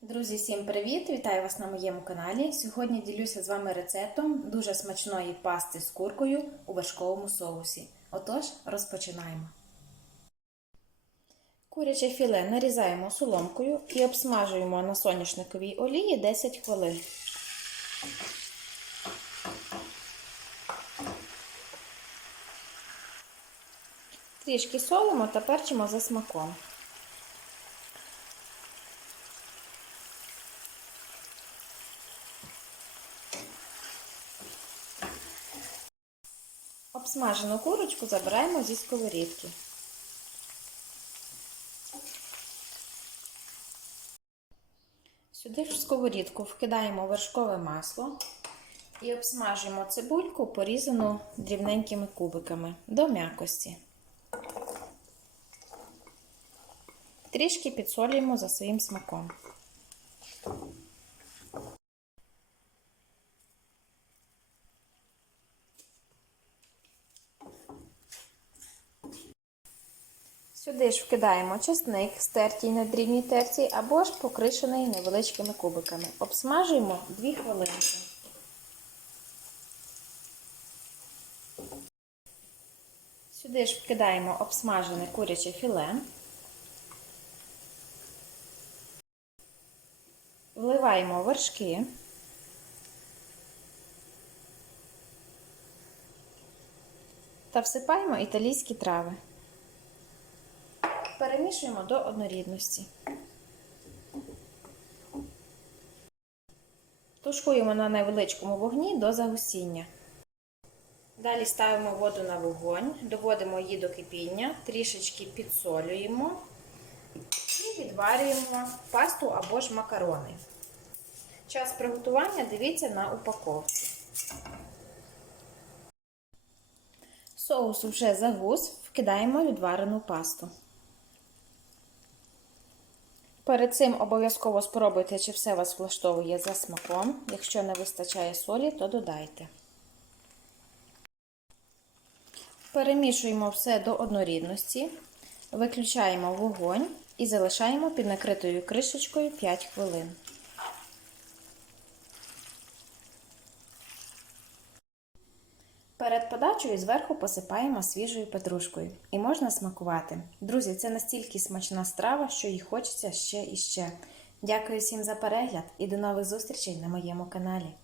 Друзі, всім привіт! Вітаю вас на моєму каналі. Сьогодні ділюся з вами рецептом дуже смачної пасти з куркою у вершковому соусі. Отож, розпочинаємо. Куряче філе нарізаємо соломкою і обсмажуємо на соняшниковій олії 10 хвилин. Трішки солимо та перчимо за смаком. Обсмажену курочку забираємо зі сковорідки. Сюди ж в сковорідку вкидаємо вершкове масло і обсмажуємо цибульку, порізану дрібненькими кубиками до м'якості. Трішки підсолюємо за своїм смаком. Сюди ж вкидаємо чесник, стертій на дрібній терці або ж покришений невеличкими кубиками. Обсмажуємо 2 хвилинки. Сюди ж вкидаємо обсмажене куряче філе. Вливаємо вершки. Та всипаємо італійські трави. Перемішуємо до однорідності. Тушкуємо на невеличкому вогні до загусіння. Далі ставимо воду на вогонь, доводимо її до кипіння, трішечки підсолюємо і відварюємо пасту або ж макарони. Час приготування дивіться на упаковці. Соус вже загус, вкидаємо відварену пасту. Перед цим обов'язково спробуйте, чи все вас влаштовує за смаком. Якщо не вистачає солі, то додайте. Перемішуємо все до однорідності, виключаємо вогонь і залишаємо під накритою кришечкою 5 хвилин. Перед подачею зверху посипаємо свіжою петрушкою і можна смакувати. Друзі, це настільки смачна страва, що їй хочеться ще і ще. Дякую всім за перегляд і до нових зустрічей на моєму каналі.